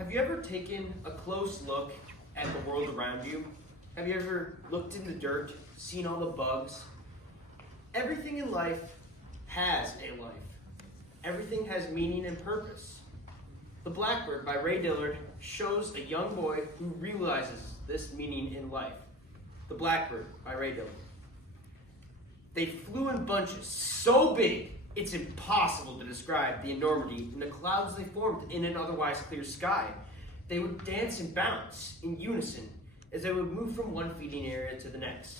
Have you ever taken a close look at the world around you? Have you ever looked in the dirt, seen all the bugs? Everything in life has a life. Everything has meaning and purpose. The Blackbird by Ray Dillard shows a young boy who realizes this meaning in life. The Blackbird by Ray Dillard. They flew in bunches so big, it's impossible to describe the enormity in the clouds they formed in an otherwise clear sky. They would dance and bounce in unison as they would move from one feeding area to the next.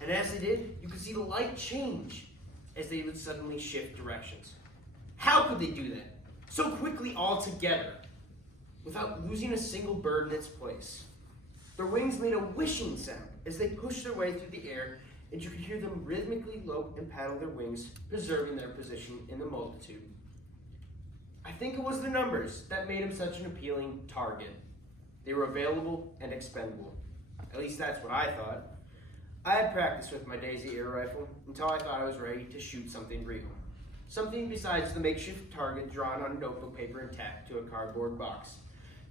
And as they did, you could see the light change as they would suddenly shift directions. How could they do that so quickly all together without losing a single bird in its place? Their wings made a whooshing sound as they pushed their way through the air, and you could hear them rhythmically lope and paddle their wings, preserving their position in the multitude. I think it was the numbers that made them such an appealing target. They were available and expendable. At least that's what I thought. I had practiced with my Daisy air rifle until I thought I was ready to shoot something real. Something besides the makeshift target drawn on notebook paper and tacked to a cardboard box.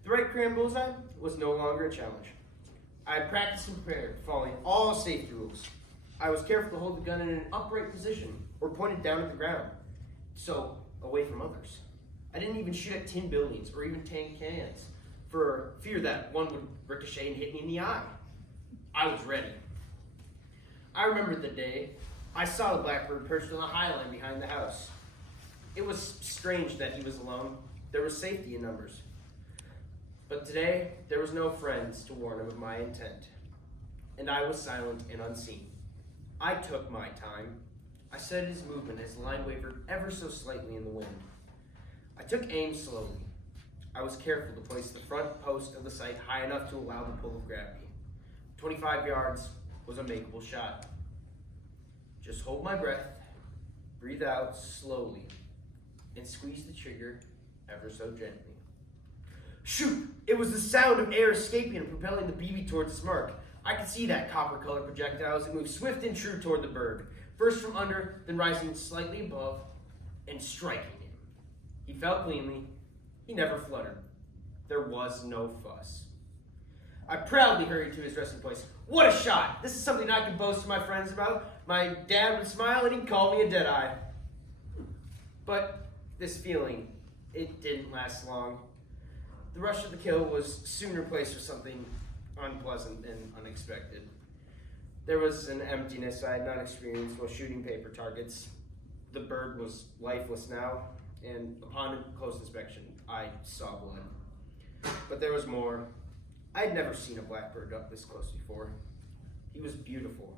The right crayon bullseye was no longer a challenge. I had practiced and prepared, following all safety rules. I was careful to hold the gun in an upright position or pointed down at the ground, so away from others. I didn't even shoot at tin buildings or even tin cans for fear that one would ricochet and hit me in the eye. I was ready. I remembered the day I saw the Blackbird perched on the highline behind the house. It was strange that he was alone. There was safety in numbers. But today, there was no friends to warn him of my intent, and I was silent and unseen. I took my time. I studied his movement as the line wavered ever so slightly in the wind. I took aim slowly. I was careful to place the front post of the sight high enough to allow the pull of gravity. 25 yards was a makeable shot. Just hold my breath, breathe out slowly, and squeeze the trigger ever so gently. Shoot! It was the sound of air escaping and propelling the BB towards its mark. I could see that copper-colored projectile as it moved swift and true toward the bird, first from under, then rising slightly above and striking him. He fell cleanly. He never fluttered. There was no fuss. I proudly hurried to his resting place. What a shot! This is something I can boast to my friends about. My dad would smile and he'd call me a deadeye. But this feeling, it didn't last long. The rush of the kill was soon replaced with something unpleasant and unexpected. There was an emptiness I had not experienced while shooting paper targets. The bird was lifeless now, and upon close inspection, I saw blood. But there was more. I had never seen a blackbird up this close before. He was beautiful.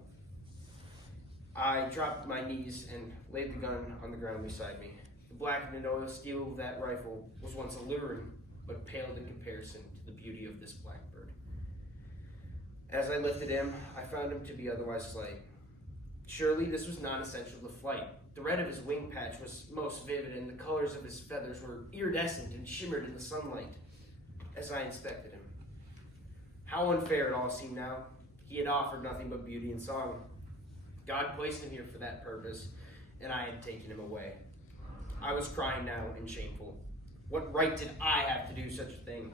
I dropped my knees and laid the gun on the ground beside me. The blackened oil steel of that rifle was once alluring, but paled in comparison to the beauty of this blackbird. As I lifted him, I found him to be otherwise slight. Surely this was not essential to flight. The red of his wing patch was most vivid, and the colors of his feathers were iridescent and shimmered in the sunlight. As I inspected him, how unfair it all seemed now. He had offered nothing but beauty and song. God placed him here for that purpose, and I had taken him away. I was crying now and shameful. What right did I have to do such a thing?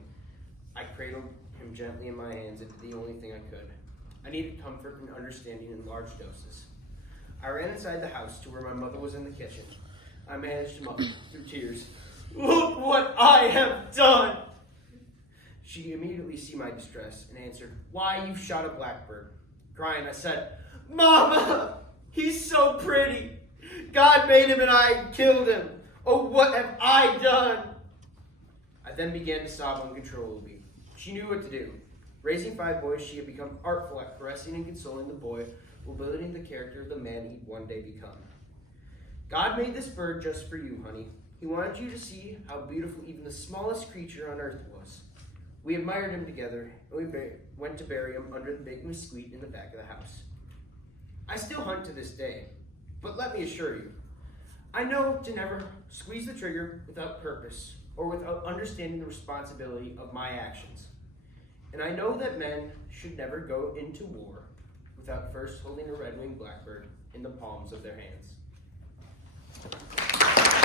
I cradled him gently in my hands and did the only thing I could. I needed comfort and understanding in large doses. I ran inside the house to where my mother was in the kitchen. I managed to muffle through tears. Look what I have done! She immediately see my distress and answered, Why, you shot a blackbird. Crying, I said, Mama, he's so pretty. God made him and I killed him. Oh, what have I done? I then began to sob uncontrollably. She knew what to do. Raising 5 boys, she had become artful at caressing and consoling the boy, while building the character of the man he'd one day become. God made this bird just for you, honey. He wanted you to see how beautiful even the smallest creature on earth was. We admired him together, and we went to bury him under the big mesquite in the back of the house. I still hunt to this day, but let me assure you, I know to never squeeze the trigger without purpose or without understanding the responsibility of my actions. And I know that men should never go into war without first holding a red-winged blackbird in the palms of their hands.